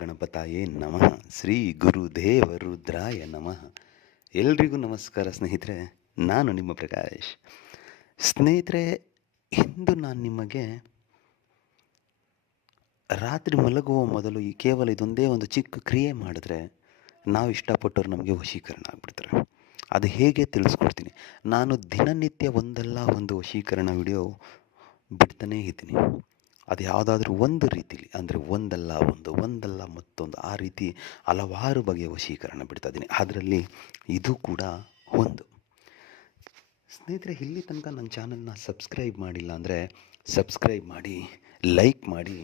ಗಣಪತಾಯೇ ನಮಃ. ಶ್ರೀ ಗುರುದೇವ ರುದ್ರಾಯ ನಮಃ. ಎಲ್ರಿಗೂ ನಮಸ್ಕಾರ ಸ್ನೇಹಿತರೆ, ನಾನು ನಿಮ್ಮ ಪ್ರಕಾಶ್. ಸ್ನೇಹಿತರೆ, ಇಂದು ನಾನು ನಿಮಗೆ ರಾತ್ರಿ ಮಲಗುವ ಮೊದಲು ಕೇವಲ ಇದೊಂದೇ ಒಂದು ಚಿಕ್ಕ ಕ್ರಿಯೆ ಮಾಡಿದ್ರೆ ನಾವು ಇಷ್ಟಪಟ್ಟವ್ರು ನಮಗೆ ವಶೀಕರಣ ಆಗಿಬಿಡ್ತಾರೆ. ಅದು ಹೇಗೆ ತಿಳಿಸ್ಕೊಡ್ತೀನಿ. ನಾನು ದಿನನಿತ್ಯ ಒಂದಲ್ಲ ಒಂದು ವಶೀಕರಣ ವಿಡಿಯೋ ಬಿಡ್ತಾನೇ ಇದ್ದೀನಿ. ಅದು ಯಾವುದಾದ್ರೂ ಒಂದು ರೀತಿಲಿ, ಅಂದರೆ ಒಂದಲ್ಲ ಮತ್ತೊಂದು, ಆ ರೀತಿ ಹಲವಾರು ಬಗೆಯ ವಶೀಕರಣ ಬಿಡ್ತಾ ಇದ್ದೀನಿ. ಅದರಲ್ಲಿ ಇದು ಕೂಡ ಒಂದು. ಸ್ನೇಹಿತರೆ, ಇಲ್ಲಿ ತನಕ ನನ್ನ ಚಾನಲ್ನ ಸಬ್ಸ್ಕ್ರೈಬ್ ಮಾಡಿಲ್ಲ ಅಂದರೆ ಸಬ್ಸ್ಕ್ರೈಬ್ ಮಾಡಿ, ಲೈಕ್ ಮಾಡಿ,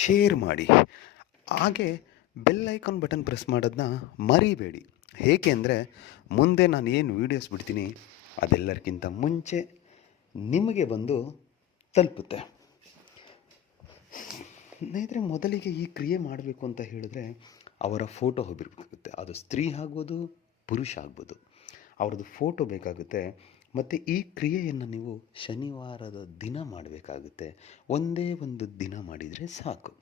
ಶೇರ್ ಮಾಡಿ, ಹಾಗೆ ಬೆಲ್ ಐಕಾನ್ ಬಟನ್ ಪ್ರೆಸ್ ಮಾಡೋದನ್ನ ಮರಿಬೇಡಿ. ಏಕೆ ಅಂದರೆ ಮುಂದೆ ನಾನು ಏನು ವೀಡಿಯೋಸ್ ಬಿಡ್ತೀನಿ ಅದೆಲ್ಲರಿಗಿಂತ ಮುಂಚೆ ನಿಮಗೆ ಬಂದು ತಲುಪುತ್ತೆ. ಸ್ನೇಹಿತರೆ, ಮೊದಲಿಗೆ ಈ ಕ್ರಿಯೆ ಮಾಡಬೇಕು ಅಂತ ಹೇಳಿದ್ರೆ ಅವರ ಫೋಟೋ ಹೋಗಿರ್ಬೇಕಾಗುತ್ತೆ. ಅದು ಸ್ತ್ರೀ ಆಗ್ಬೋದು, ಪುರುಷ ಆಗ್ಬೋದು, ಅವ್ರದ್ದು ಫೋಟೋ ಬೇಕಾಗುತ್ತೆ. ಮತ್ತು ಈ ಕ್ರಿಯೆಯನ್ನು ನೀವು ಶನಿವಾರದ ದಿನ ಮಾಡಬೇಕಾಗುತ್ತೆ. ಒಂದೇ ಒಂದು ದಿನ ಮಾಡಿದರೆ ಸಾಕು.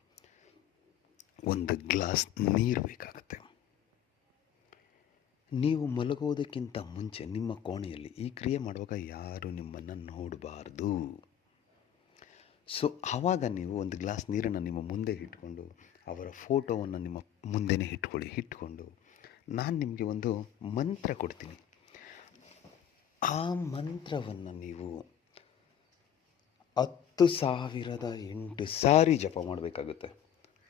ಒಂದು ಗ್ಲಾಸ್ ನೀರು ಬೇಕಾಗುತ್ತೆ. ನೀವು ಮಲಗುವುದಕ್ಕಿಂತ ಮುಂಚೆ ನಿಮ್ಮ ಕೋಣೆಯಲ್ಲಿ ಈ ಕ್ರಿಯೆ ಮಾಡುವಾಗ ಯಾರು ನಿಮ್ಮನ್ನು ನೋಡಬಾರ್ದು. ಸೊ ಆವಾಗ ನೀವು ಒಂದು ಗ್ಲಾಸ್ ನೀರನ್ನು ನಿಮ್ಮ ಮುಂದೆ ಇಟ್ಕೊಂಡು ಅವರ ಫೋಟೋವನ್ನು ನಿಮ್ಮ ಮುಂದೆನೇ ಇಟ್ಕೊಂಡು ನಾನು ನಿಮಗೆ ಒಂದು ಮಂತ್ರ ಕೊಡ್ತೀನಿ. ಆ ಮಂತ್ರವನ್ನು ನೀವು 10,008 ಸಾರಿ ಜಪ ಮಾಡಬೇಕಾಗುತ್ತೆ.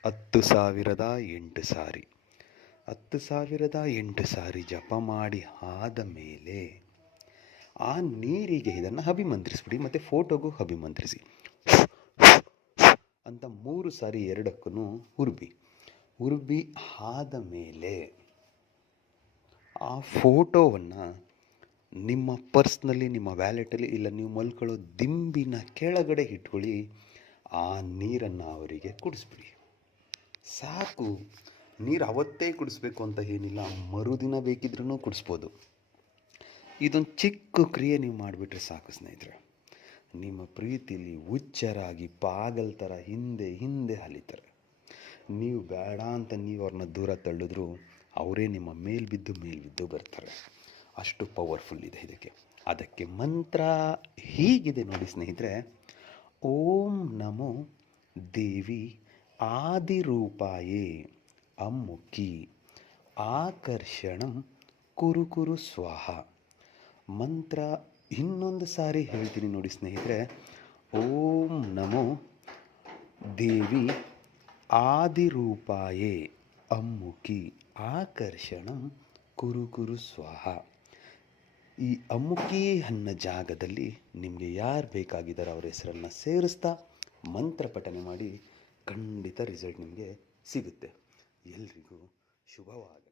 10,008 ಸಾರಿ 10,008 ಸಾರಿ ಜಪ ಮಾಡಿ ಆದ ಮೇಲೆ ಆ ನೀರಿಗೆ ಇದನ್ನು ಅಭಿಮಂತ್ರಿಸ್ಬಿಡಿ. ಮತ್ತು ಫೋಟೋಗೂ ಅಭಿಮಂತ್ರಿಸಿ ಅಂತ 3 ಸಾರಿ ಎರಡಕ್ಕೂ ಉರುಬಿ ಆದ ಮೇಲೆ ಆ ಫೋಟೋವನ್ನು ನಿಮ್ಮ ಪರ್ಸ್ನಲ್ಲಿ, ನಿಮ್ಮ ವ್ಯಾಲೆಟಲ್ಲಿ, ಇಲ್ಲ ನೀವು ಮಲ್ಕೊಳ್ಳೋ ದಿಂಬಿನ ಕೆಳಗಡೆ ಇಟ್ಕೊಳ್ಳಿ. ಆ ನೀರನ್ನು ಅವರಿಗೆ ಕುಡಿಸ್ಬಿಡಿ. ಸಾಕು. ನೀರು ಅವತ್ತೇ ಕುಡಿಸ್ಬೇಕು ಅಂತ ಏನಿಲ್ಲ, ಮರುದಿನ ಬೇಕಿದ್ರೂ ಕುಡಿಸ್ಬೋದು. ಇದೊಂದು ಚಿಕ್ಕ ಕ್ರಿಯೆ ನೀವು ಮಾಡಿಬಿಟ್ರೆ ಸಾಕು ಸ್ನೇಹಿತರೆ. ನಿಮ್ಮ ಪ್ರೀತಿಲಿ ಹುಚ್ಚರಾಗಿ ಪಾಗಲ್ ಥರ ಹಿಂದೆ ಅಲಿತಾರೆ. ನೀವು ಬೇಡ ಅಂತ ನೀವು ಅವ್ರನ್ನ ದೂರ ತಳ್ಳಿದ್ರು ಅವರೇ ನಿಮ್ಮ ಮೇಲ್ಬಿದ್ದು ಬರ್ತಾರೆ. ಅಷ್ಟು ಪವರ್ಫುಲ್ ಇದೆ ಇದಕ್ಕೆ. ಅದಕ್ಕೆ ಮಂತ್ರ ಹೀಗಿದೆ ನೋಡಿ ಸ್ನೇಹಿತರೆ. ಓಂ ನಮೋ ದೇವಿ ಆದಿರೂಪಾಯೇ ಅಮ್ಮುಖಿ ಆಕರ್ಷಣಂ ಕುರು ಸ್ವಾಹ. ಮಂತ್ರ ಇನ್ನೊಂದು ಸಾರಿ ಹೇಳ್ತೀನಿ ನೋಡಿ ಸ್ನೇಹಿತರೆ. ಓಂ ನಮೋ ದೇವಿ ಆದಿರೂಪಾಯೇ ಅಮ್ಮುಖಿ ಆಕರ್ಷಣಂ ಕುರು ಸ್ವಾಹ. ಈ ಅಮ್ಮುಖಿ ಅನ್ನೋ ಜಾಗದಲ್ಲಿ ನಿಮಗೆ ಯಾರು ಬೇಕಾಗಿದ್ದಾರೋ ಅವರ ಹೆಸರನ್ನು ಸೇರಿಸ್ತಾ ಮಂತ್ರ ಪಠನೆ ಮಾಡಿ. ಖಂಡಿತ ರಿಸಲ್ಟ್ ನಿಮಗೆ ಸಿಗುತ್ತೆ. ಎಲ್ರಿಗೂ ಶುಭವಾಗಲಿ.